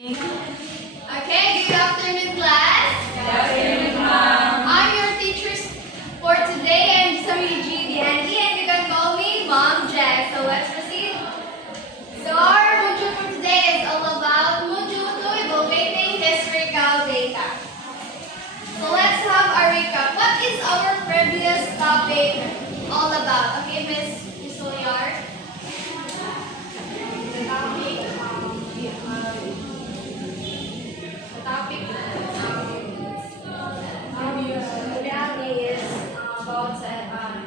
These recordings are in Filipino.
Okay, good afternoon, class. Good afternoon, ma'am. I'm your teacher for today. I'm Sami G. Andy, and you can call me Mom Jess. So let's proceed. So our module for today is all about module 2, evaluating historical data. So let's have a recap. What is our previous topic all about? Okay, Miss Soliar. Topic reality is about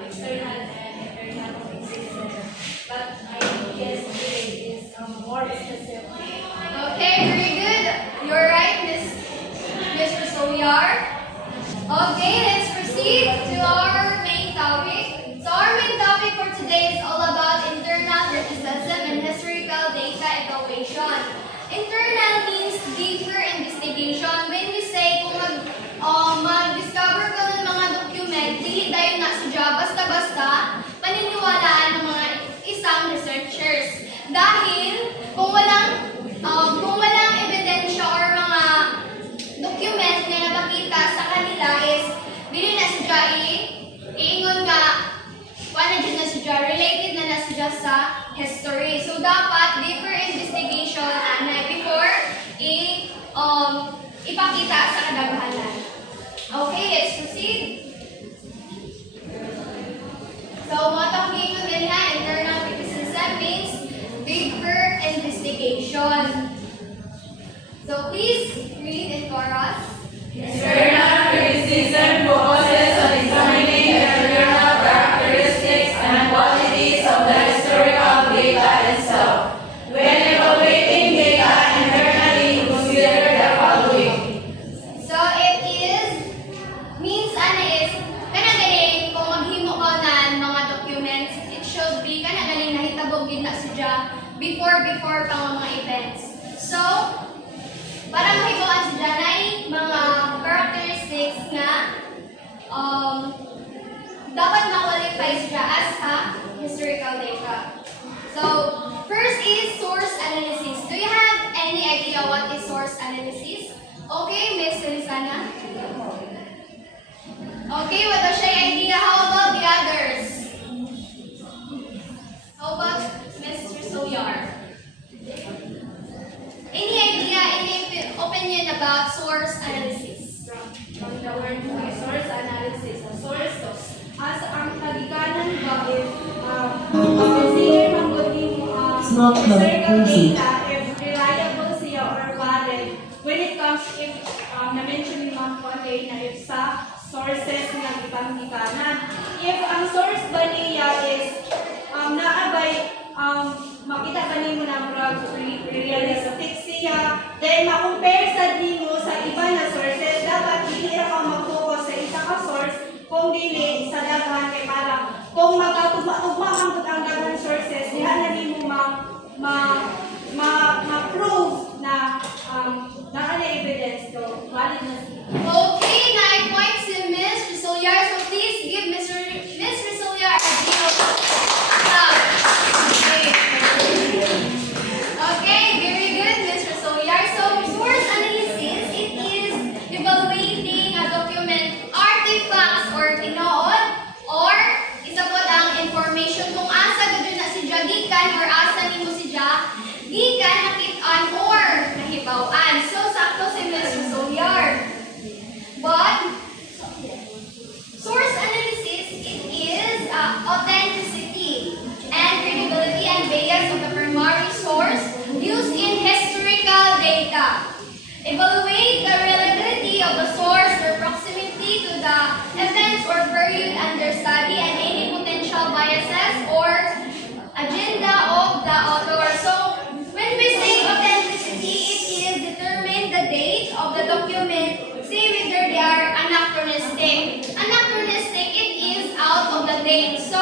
external and internal existence, but I guess today is more specific. Okay, very good. You're right, Mr. Soliar. Okay, let's proceed to our main topic. So our main topic for today is all about internal criticism and historical data evaluation. Internal means deeper investigation. When we say kung mag-discover ka ng mga document, dili tayo na sadya basta-basta paniniwalaan ng mga isang researchers. Dahil kung walang ebidensya or mga document na napakita sa kanila is dili na sadya iingon nga wala dyan na sadya related na sadya sa history. So dapat deeper investigation before ipakita sa kadaghanan. Okay, let's proceed. So what ang gingon nila internal criticism means deeper investigation. So please read in chorus. External criticism focuses on examining the internal characteristics and qualities of the historical data itself. When evaluating data internally, consider the following. So it means kanagaling kung maghimo ka na mga documents, it should be kanagaling nahitabog gid na sadya before pa mga events. So para mahimuan sadya na mga characteristics nga dapat ma-qualify sadya as a historical data. So first is source analysis. Do you have any idea what is source analysis? Okay, Miss Elisana? Okay, wala siya idea. How about the others? How about Mr. Soyar? Any idea, any opinion about source analysis? From the word source analysis, source as ang kagikanan ba if consider mabuti mo Small code, historical proceed. data if reliable siya or valid when it comes if na-mention ni Ma'am Conte na if sa sources nga gipangikanan. If ang source ba niya is naabay makita ka nimo na realistic siya, then ma-compare sa nimo sa iba na sources, dapat hindi ka mag-focus sa isa ka source kung dili sa daghan kay para kung magkatugma ang daghan sources, diha na nimo ma-prove na na evidence to valid na siya. Okay, 9 points to Miss Soyar. So please give Miss Soyar a deal of applause. Okay, very good, Mr. Soyar. So source analysis, it is evaluating a document artifacts or tinuod or isa po ang information kung asa gud na si gikan or asa nimo si gikan nakit-an or nahibaw-an. So sakto si Mr. Soyar. But source analysis, it is authenticity and credibility and bias of the primary source used in historical data. Evaluate the reliability of the source or proximity to the events or period under study and any potential biases or agenda of the author. So when we say authenticity, it is determine the date of the document. See whether they are anachronistic. Anachronistic, it is out of the date. So,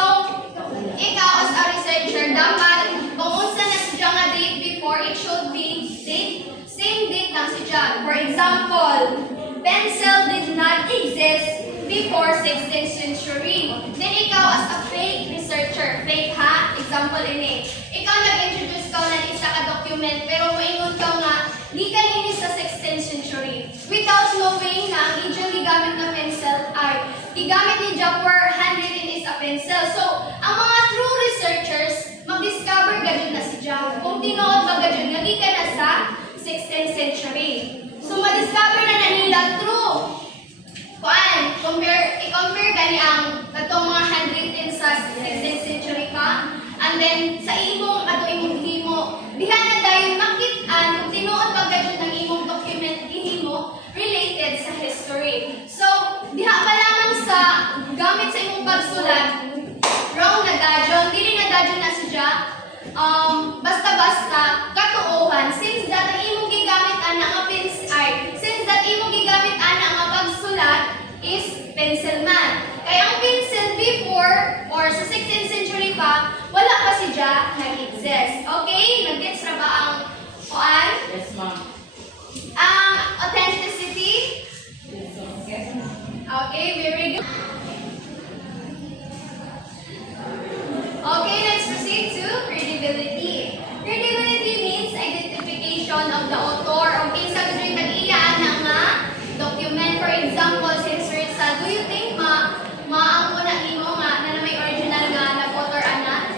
ikaw as a researcher, dapat kung unsa na siya nga date before, it should be same date lang siya. For example, pencil did not exist before 16th century. Then ikaw as a fake researcher, fake ha? Example ini. Ikaw nag-introduce ka na isa ka document, pero moingon ka nga gikan ini sa 16th century. Without knowing na ang idyang gigamit na pencil ay gigamit ni Jack for handwritten is a pencil. So, ang mga true researchers mag-discover gadyon na si Jack. Kung tinuod ba gadyon nga gikan na sa 16th century. So, ma-discover na nila true. I-compare gani ang katong mga handwritten sa 16th century pa. And then, sa imong ato imong himo, diha na dahil makit-an kung tinuod ba gadyon ng imong document gihimo related sa history. So, diha pa lamang sa gamit sa imong pagsulat, wrong na gadyon, dili na gadyon na siya. Basta-basta katuohan since that ang imong gigamit ana nga since that imong gigamit ana nga pagsulat is pencil man. Kaya ang pencil before or sa 16th century pa, wala pa siya nag-exist. Okay? Nag-gets na ba ang kuan? Yes, ma'am. Ang authenticity? Okay, very good. Okay, let's proceed to credibility. Credibility means identification of the author. Okay, sa gusto tag-iya na nga document. For example, since Rizal, do you think maang una nimo nga na may original nga nag-author ana?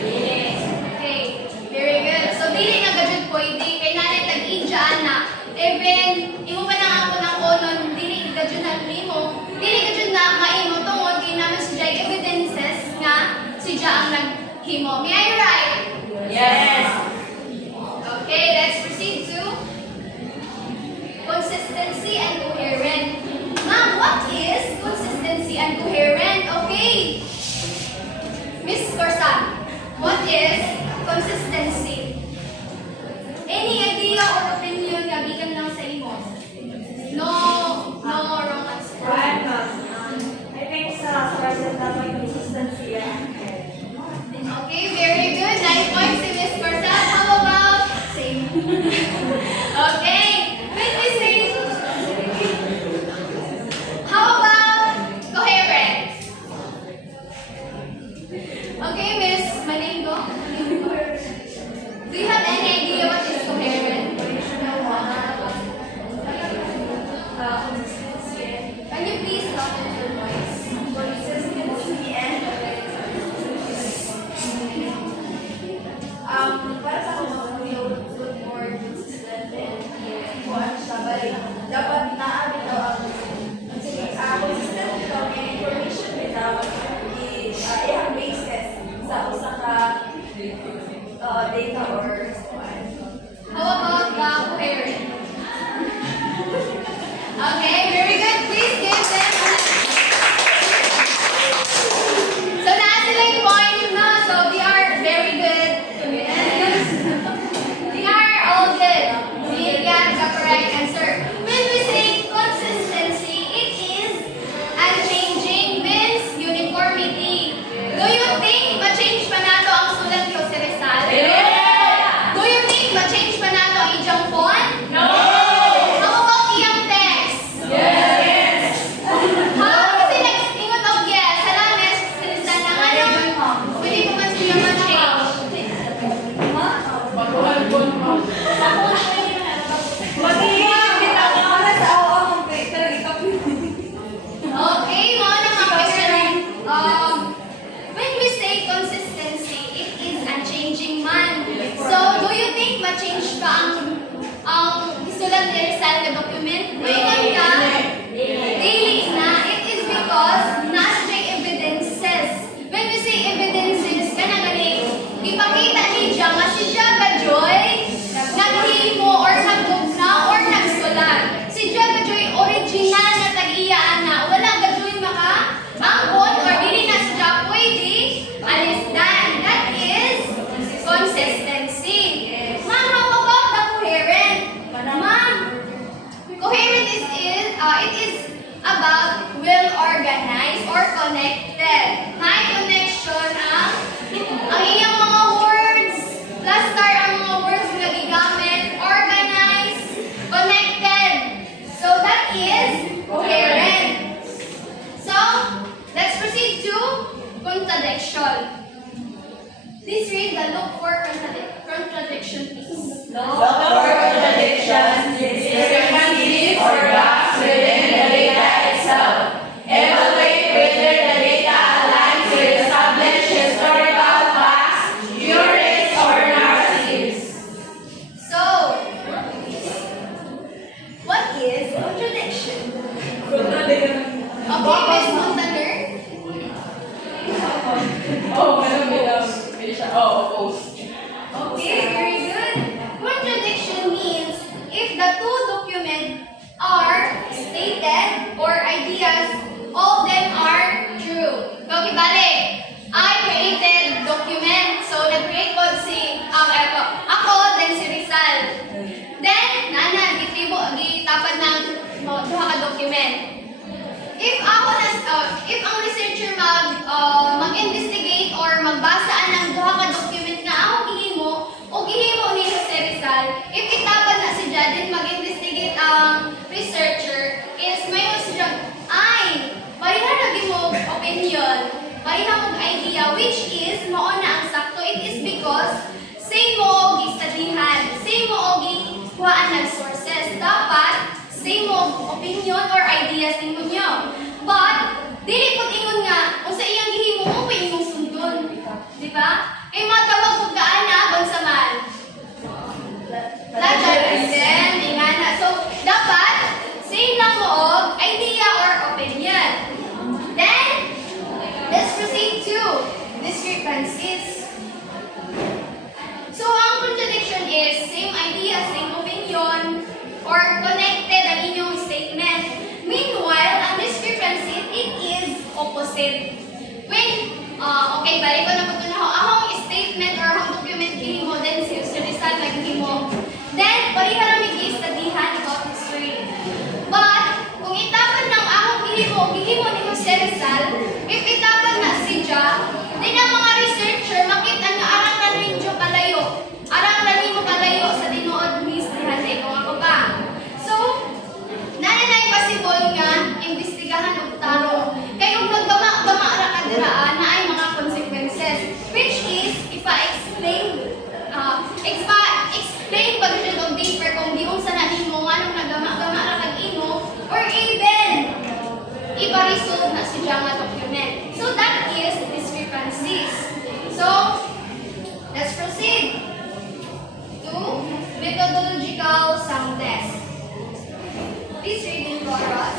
Yes. Okay, very good. So, dili na gadyo pwede. Kay nanay tag-iya ana. Even, imo pa na ako ng konon, dili gadyo na nimo. Dili gadyo na maimo tungod kay naman siya evidences nga siya ang naghimo. May I right? Yes. Okay, let's proceed to consistency and coherent. Ma'am, what is consistency and coherent? Okay. Miss Corsa, what is consistency? Any idea or opinion nga bigan lang sa imo? No wrong answer. Right, ma'am. I think sa sources dapat consistency yan. Okay, very good. 9 points si Miss Corsa. How about same? Okay. When we say how about coherent? Okay, Miss Maningo. Do you have any idea what is coherent? Can you please soften your voice? Consistency and para sa ako, good more consistent and kuhaan siya. Bali, dapat naabit daw ang consistent ito yung information bitaw i-have basis sa usa ka data or kuhaan. how about the coherent? Okay, very good. Please give them a so na sila yung point na. So they are very good. They are all good. They got the correct answer. When we say consistency, it is unchanging means uniformity. Do you think ma-change pa nato ang sulat ni Jose Rizal? Do you think ma-change pa nato ang iyang font? No. How about iyang text? Yes. Kasi next, ingot og yes. Hala, Miss Rizal na nga lang. Pwede ko man siya ma-change. Baguhan po, ma'am. Mag-iingat bitaw na para sa awang paper. Okay, mga mga question. When we say consistency, it is unchanging man. So, do you think ma-change pa ang isulat ni Rizal na document? Ngayon ka, daily na. It is because nasa evidences. When we say evidences, kana galing, ipakita niya nga si siya gajoy, naghimo or nagugna or nagsulat. Si siya gajoy original na tag-iyaan na. Wala gajoy maka angkon or dili na siya pwede alisdan. That is consistency. Ma'am, how about the coherent? Ma'am, coherent it is about well organized or connected. May connection ang iyang mga words, plaster ang mga words na gigamit, organized, connected. So that is coherent. So, let's proceed to contradiction. Please read the look for contradiction, please. Look for contradiction created or ideas, all of them are true. Okay, bale. I created document. So, nag-create ko si, ako, then si Rizal. Then, nana, gitapad ng duha ka document. If ang researcher mag-investigate or magbasa ng duha ka document nga ako gihimo o gihimo ni Jose Rizal, if itapad na si Jadin mag-investigate ang researcher is may mo siya, ay, pareha lagi mo opinion, pareha mong idea, which is mao na ang sakto. It is because same mo og gistudyhan, same mo og kuhaan ng sources. Dapat same mo opinion or ideas ninyo. But dili pud ingon nga kung sa iyang gihimo mo imong sundon. Di ba? Kay matawag pud kaana bansa man. Then ingana. So dapat same lang mo og idea or opinion. Then let's proceed to discrepancies. So ang contradiction is same idea, same opinion, or connected ang inyong statement. Meanwhile, ang discrepancy, it is opposite. When, okay, balik ko na po ito na ako. Akong statement or akong document gihimo, then si Rizal naghimo. Then, pareha na may studyhan about history. But, kung itapad ng akong gihimo ni Jose Rizal, if itapad na si Ja, then ang mga researcher, makita nga arang na rin Jo kalayo. Arang na rin mo kalayo sa tinuod ni Stihane, kung ako ba. So, nananay possible nga, imbestigahan og taro. Kaya kung nagdama-dama ra ka diraan na ay mga consequences, which is, explain pag siya og deeper kung di unsa na nimo nganong nagdama-dama ra kag imo, or even, ipa-resolve na si nga document. So, that is discrepancies. So, let's proceed to methodological soundness. Please read in chorus.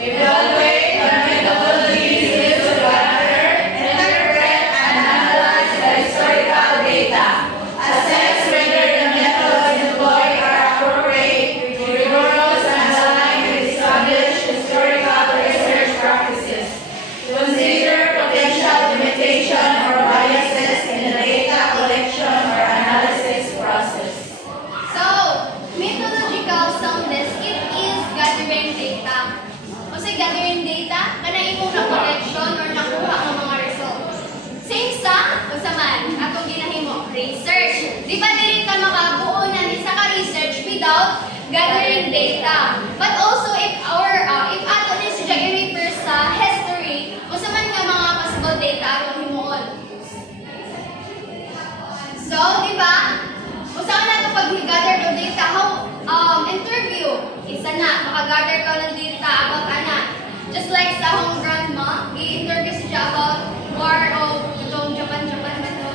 Evaluate the methodologies used to gather, interpret, and analyze the historical data. Assess whether the methods employed are appropriate, rigorous, and aligned with established historical research practices. Consider potential limitation or biases in the data collection or analysis process. So, methodological soundness, it is gathering data. O sa gathering data, kana imong na collection or nakuha ang mga results. Same sa, o sa man, atong ginahimo, research. Di ba dili ka makabuo na ni sa ka-research without gathering data? But also, if ato ni siya i-refer sa history, o sa man nga mga possible data atong himuon. So, di ba? Kung saan natin pag-gather ng data, interview, isa na, makagather ka ng data about just like sa akong grandma, i-interview siya about war of itong Japan na to.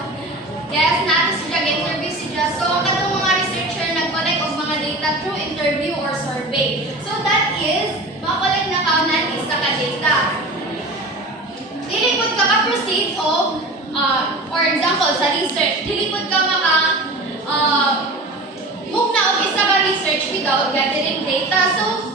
Yes, natin siya, i-interview siya. So, ang katong mga researcher nag-collect of mga data through interview or survey. So, that is, makakolect na kaunan isa ka data. Dili pud ka ka-proceed of, for example, sa research, dili pud ka mugna og isa ka research without gathering data. So,